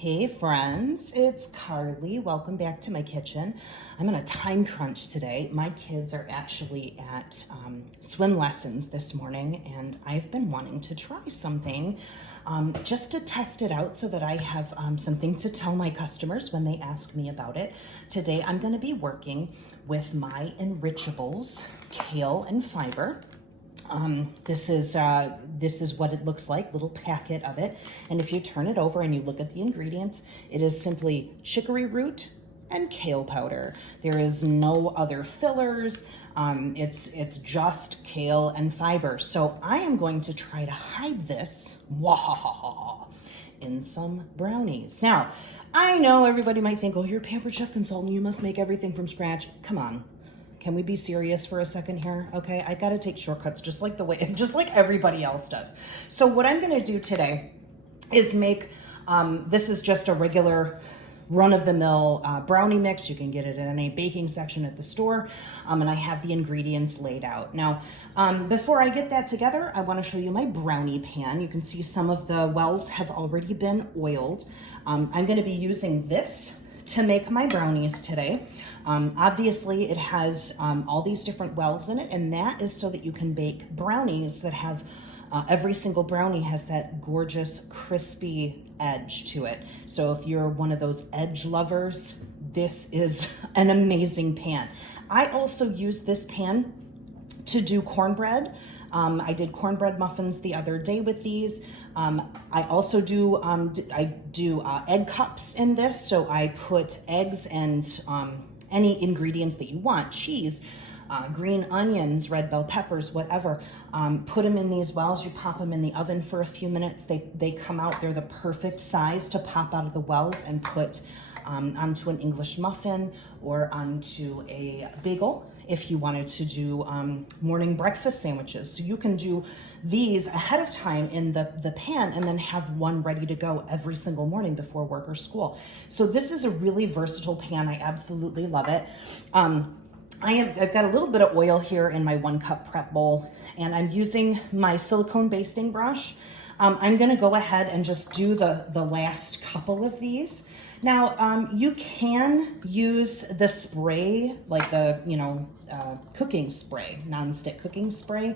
Hey friends, it's Carly. Welcome back to my kitchen. I'm on a time crunch today. My kids are actually at swim lessons this morning, and I've been wanting to try something just to test it out so that I have something to tell my customers when they ask me about it. Today I'm going to be working with my Enrichables Kale and Fiber. This is what it looks like, little packet of it. And if you turn it over and you look at the ingredients, it is simply chicory root and kale powder. There is no other fillers. It's just kale and fiber. So I am going to try to hide this in some brownies. Now, I know everybody might think, oh, you're a Pampered chef consultant. You must make everything from scratch. Come on. Can we be serious for a second here? Okay, I gotta take shortcuts just like everybody else does. So what I'm gonna do today is make, this is just a regular run-of-the-mill brownie mix. You can get it in any baking section at the store, and I have the ingredients laid out. Now, before I get that together, I wanna show you my brownie pan. You can see some of the wells have already been oiled. I'm gonna be using this to make my brownies today. Obviously it has all these different wells in it, and that is so that you can bake brownies that have, every single brownie has that gorgeous crispy edge to it. So if you're one of those edge lovers, this is an amazing pan. I also use this pan to do cornbread. I did cornbread muffins the other day with these. I also do egg cups in this, so I put eggs and any ingredients that you want, cheese, green onions, red bell peppers, whatever. Put them in these wells. You pop them in the oven for a few minutes. They come out. They're the perfect size to pop out of the wells and put onto an English muffin or onto a bagel if you wanted to do morning breakfast sandwiches. So you can do these ahead of time in the pan and then have one ready to go every single morning before work or school. So this is a really versatile pan. I absolutely love it. I've got a little bit of oil here in my 1 cup prep bowl, and I'm using my silicone basting brush. I'm gonna go ahead and just do the last couple of these. Now, you can use the spray, like the, cooking spray, nonstick cooking spray.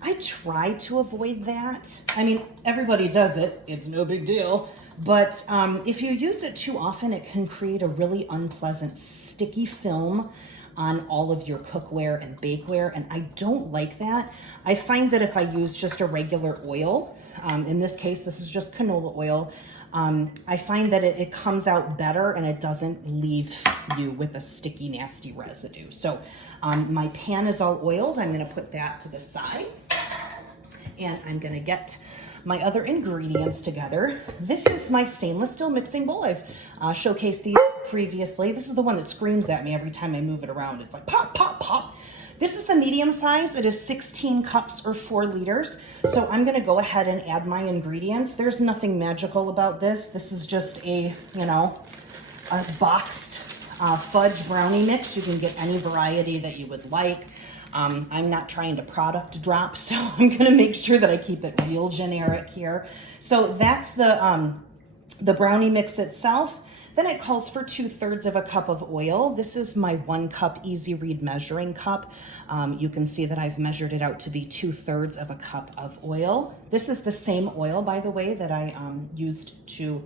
I try to avoid that. I mean, everybody does it. It's no big deal. But if you use it too often, it can create a really unpleasant sticky film on all of your cookware and bakeware, and I don't like that. I find that if I use just a regular oil, in this case, this is just canola oil, I find that it comes out better and it doesn't leave you with a sticky, nasty residue. So my pan is all oiled. I'm gonna put that to the side, and I'm gonna get my other ingredients together. This is my stainless steel mixing bowl. I've showcased these previously. This is the one that screams at me every time I move it around. It's like pop, pop, pop. This is the medium size. It is 16 cups or 4 liters. So I'm gonna go ahead and add my ingredients. There's nothing magical about this. This is just a boxed fudge brownie mix. You can get any variety that you would like. I'm not trying to product drop, so I'm gonna make sure that I keep it real generic here. So that's the brownie mix itself. Then it calls for 2/3 of a cup of oil. This is my 1 cup Easy Read measuring cup. You can see that I've measured it out to be 2/3 of a cup of oil. This is the same oil, by the way, that I used to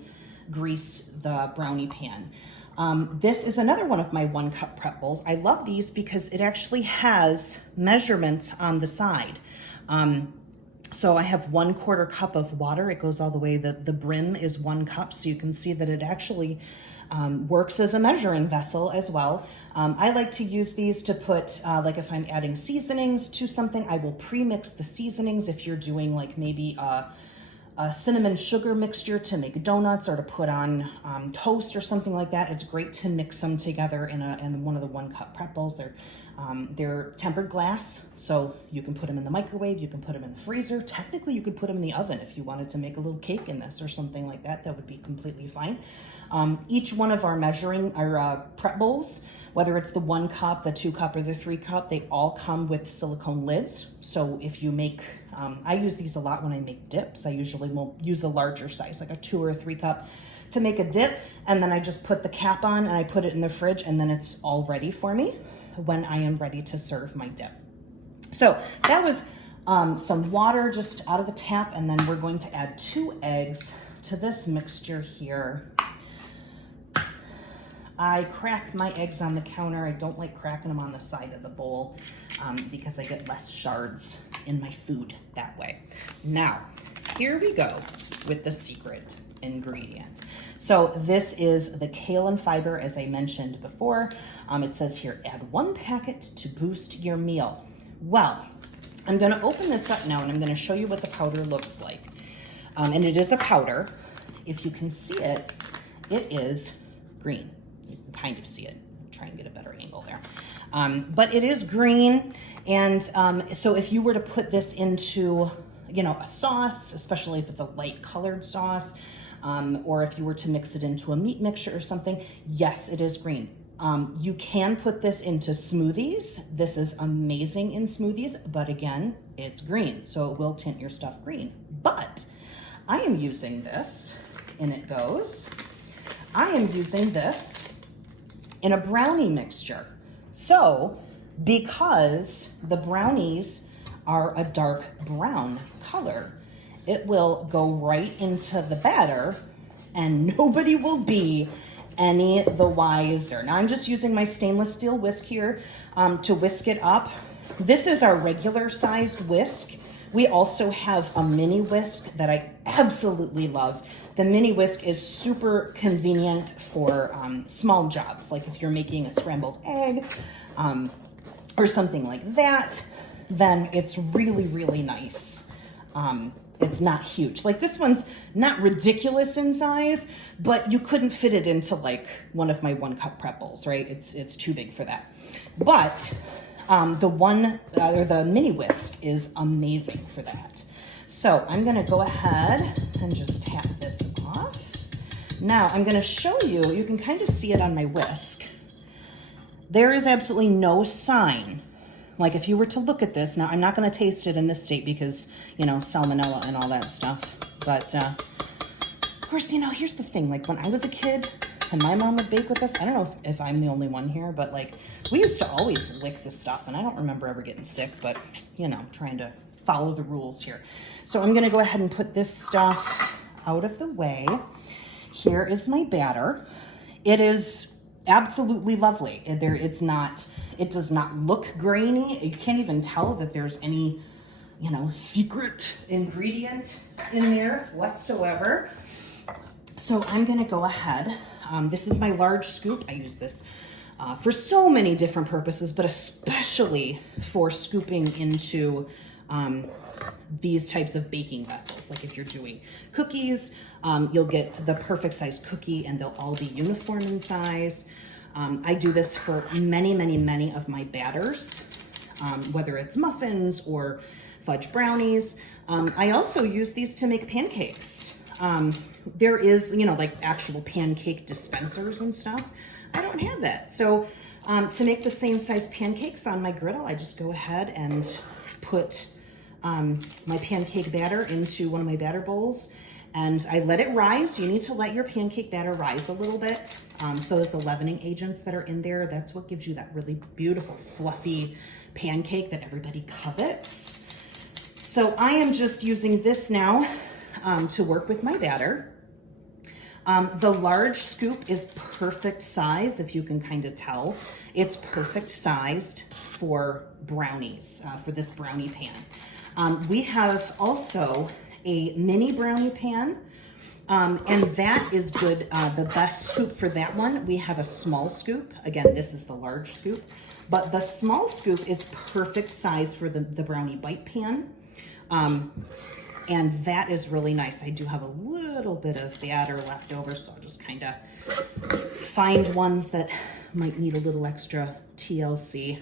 grease the brownie pan. This is another one of my 1 cup prep bowls. I love these because it actually has measurements on the side. So I have 1/4 cup of water. It goes all the way, the brim is 1 cup. So you can see that it actually works as a measuring vessel as well. I like to use these to put, like if I'm adding seasonings to something, I will pre-mix the seasonings. If you're doing like maybe a cinnamon sugar mixture to make donuts or to put on toast or something like that, it's great to mix them together in one of the 1 cup prep bowls. They're tempered glass, so you can put them in the microwave, you can put them in the freezer. Technically, you could put them in the oven if you wanted to make a little cake in this or something like that. That would be completely fine. Each one of our prep bowls, whether it's the 1 cup, the 2 cup, or the 3 cup, they all come with silicone lids. So if you make, I use these a lot when I make dips. I usually will use the larger size, like a 2 or 3 cup to make a dip, and then I just put the cap on and I put it in the fridge, and then it's all ready for me when I am ready to serve my dip. So that was some water just out of the tap, and then we're going to add 2 eggs to this mixture here. I crack my eggs on the counter. I don't like cracking them on the side of the bowl because I get less shards in my food that way. Now, here we go with the secret ingredient. So this is the kale and fiber, as I mentioned before. It says here, add 1 packet to boost your meal. Well, I'm gonna open this up now and I'm gonna show you what the powder looks like. And it is a powder. If you can see it, it is green. You can kind of see it. I'll try and get a better angle there. But it is green. And so if you were to put this into, you know, a sauce, especially if it's a light colored sauce, or if you were to mix it into a meat mixture or something, yes, it is green. You can put this into smoothies. This is amazing in smoothies, but again, it's green, so it will tint your stuff green. But I am using this, and it goes, I am using this in a brownie mixture. So, because the brownies are a dark brown color, it will go right into the batter and nobody will be any the wiser. Now I'm just using my stainless steel whisk here to whisk it up. This is our regular sized whisk. We also have a mini whisk that I absolutely love. The mini whisk is super convenient for small jobs, like if you're making a scrambled egg or something like that, then it's really, really nice. It's not huge. Like this one's not ridiculous in size, but you couldn't fit it into like one of my 1-cup prep bowls, right? It's too big for that. But the mini whisk is amazing for that. So I'm gonna go ahead and just tap this off. Now I'm gonna show you, you can kind of see it on my whisk. There is absolutely no sign. Like if you were to look at this, now I'm not gonna taste it in this state because, you know, salmonella and all that stuff. But of course, you know, here's the thing, like when I was a kid and my mom would bake with us, I don't know if I'm the only one here, but like we used to always lick this stuff and I don't remember ever getting sick, but you know, trying to follow the rules here. So I'm gonna go ahead and put this stuff out of the way. Here is my batter. It is absolutely lovely. It does not look grainy. You can't even tell that there's any, you know, secret ingredient in there whatsoever. So I'm gonna go ahead. This is my large scoop. I use this for so many different purposes, but especially for scooping into these types of baking vessels. Like if you're doing cookies, you'll get the perfect size cookie and they'll all be uniform in size. I do this for many, many, many of my batters, whether it's muffins or fudge brownies. I also use these to make pancakes. There is, you know, like actual pancake dispensers and stuff. I don't have that. So to make the same size pancakes on my griddle, I just go ahead and put my pancake batter into one of my batter bowls and I let it rise. You need to let your pancake batter rise a little bit so that the leavening agents that are in there, that's what gives you that really beautiful fluffy pancake that everybody covets. So I am just using this now to work with my batter. The large scoop is perfect size, if you can kind of tell. It's perfect sized for brownies, for this brownie pan. We have also a mini brownie pan, and that is good. The best scoop for that one, we have a small scoop. Again, this is the large scoop, but the small scoop is perfect size for the brownie bite pan. And that is really nice. I do have a little bit of batter left over, so I'll just kind of find ones that might need a little extra TLC.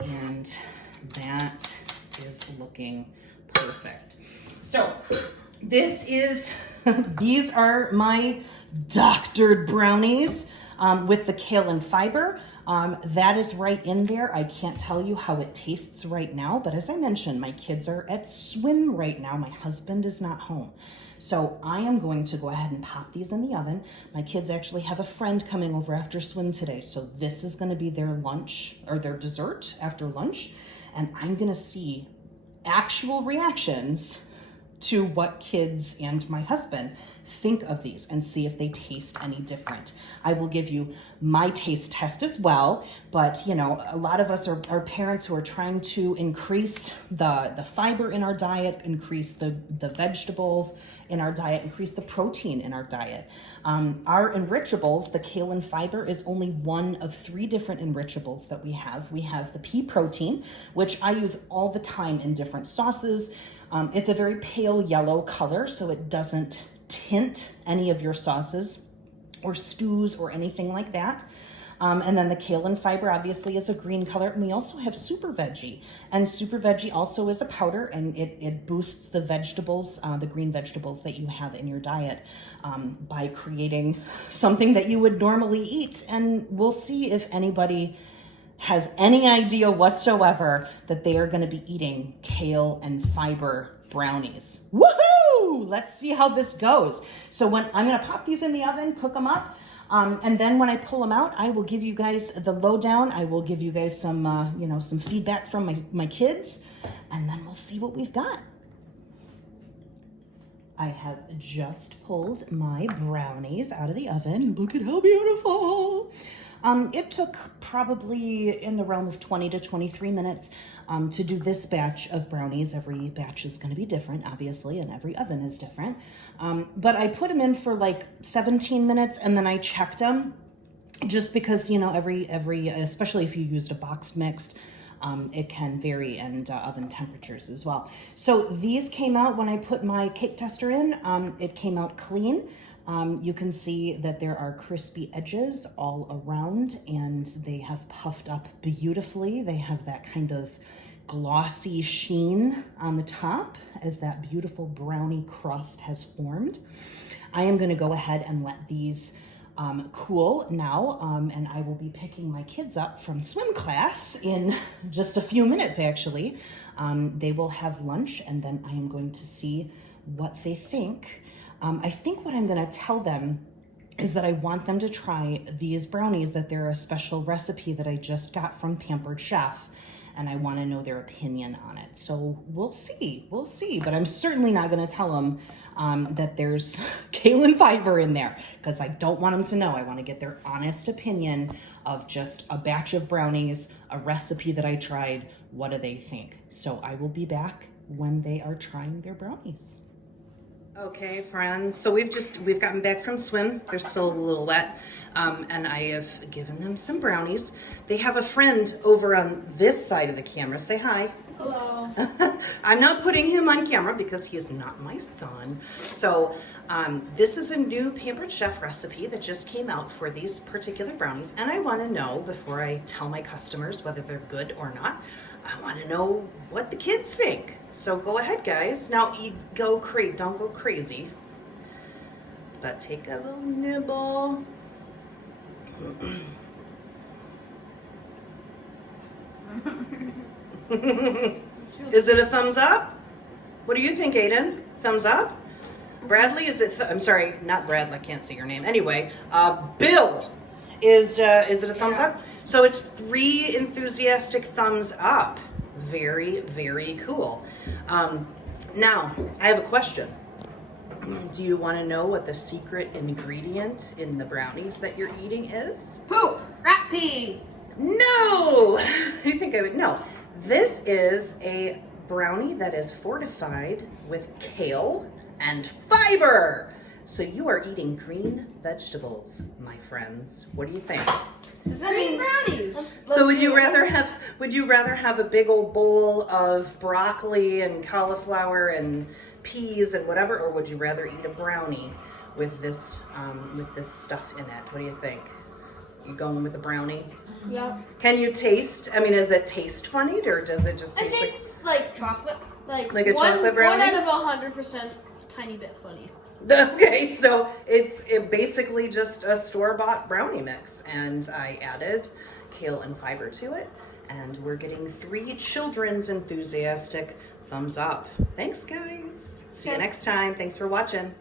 And that is looking perfect. So these are my doctored brownies with the kale and fiber. That is right in there. I can't tell you how it tastes right now, but as I mentioned, my kids are at swim right now. My husband is not home. So I am going to go ahead and pop these in the oven. My kids actually have a friend coming over after swim today. So this is gonna be their lunch or their dessert after lunch. And I'm gonna see actual reactions to what kids and my husband think of these and see if they taste any different. I will give you my taste test as well, but you know, a lot of us are parents who are trying to increase the fiber in our diet, increase the vegetables in our diet, increase the protein in our diet. Our Enrichables, the Kale and Fiber, is only one of 3 different Enrichables that we have. We have the pea protein, which I use all the time in different sauces. It's a very pale yellow color, so it doesn't tint any of your sauces or stews or anything like that. And then the Kale and Fiber obviously is a green color. And we also have Super Veggie. And Super Veggie also is a powder, and it boosts the vegetables, the green vegetables that you have in your diet by creating something that you would normally eat. And we'll see if anybody has any idea whatsoever that they are going to be eating Kale and Fiber brownies. Woohoo! Let's see how this goes. So when I'm going to pop these in the oven, cook them up, and then when I pull them out, I will give you guys the lowdown. I will give you guys some, some feedback from my kids, and then we'll see what we've got. I have just pulled my brownies out of the oven. Look at how beautiful. It took probably in the realm of 20 to 23 minutes to do this batch of brownies. Every batch is going to be different, obviously, and every oven is different. But I put them in for like 17 minutes, and then I checked them just because, every especially if you used a boxed mix, it can vary, and oven temperatures as well. So these came out when I put my cake tester in. It came out clean. You can see that there are crispy edges all around, and they have puffed up beautifully. They have that kind of glossy sheen on the top as that beautiful brownie crust has formed. I am going to go ahead and let these cool now, and I will be picking my kids up from swim class in just a few minutes, actually. They will have lunch, and then I am going to see what they think. I think what I'm going to tell them is that I want them to try these brownies, that they're a special recipe that I just got from Pampered Chef, and I want to know their opinion on it. So we'll see, but I'm certainly not going to tell them that there's Kale and Fiber in there, because I don't want them to know. I want to get their honest opinion of just a batch of brownies, a recipe that I tried. What do they think? So I will be back when they are trying their brownies. Okay, friends, so we've gotten back from swim. They're still a little wet, and I have given them some brownies. They have a friend over on this side of the camera. Say hi. Hello. I'm not putting him on camera because he is not my son. So this is a new Pampered Chef recipe that just came out for these particular brownies, and I want to know, before I tell my customers whether they're good or not, I want to know what the kids think. So go ahead, guys. Now don't go crazy, but take a little nibble. Is it a thumbs up? What do you think, Aiden? Thumbs up? Bradley, I'm sorry, not Bradley, I can't see your name. Anyway, Bill, is it a thumbs up? So it's 3 enthusiastic thumbs up. Very, very cool. Now, I have a question. Do you want to know what the secret ingredient in the brownies that you're eating is? Poop! Rat pee! No! I think I would know. This is a brownie that is fortified with kale and fiber. So you are eating green vegetables, my friends. What do you think? Does that mean brownies? So would you rather have a big old bowl of broccoli and cauliflower and peas and whatever, or would you rather eat a brownie with this stuff in it? What do you think? You going with a brownie? Yeah. Can you taste? I mean, does it taste funny, or does it just taste it tastes like chocolate? Like a chocolate brownie? 1 out of 100%, tiny bit funny. Okay, so it's basically just a store-bought brownie mix, and I added kale and fiber to it, and we're getting 3 children's enthusiastic thumbs up. Thanks, guys. See you next time. Thanks for watching.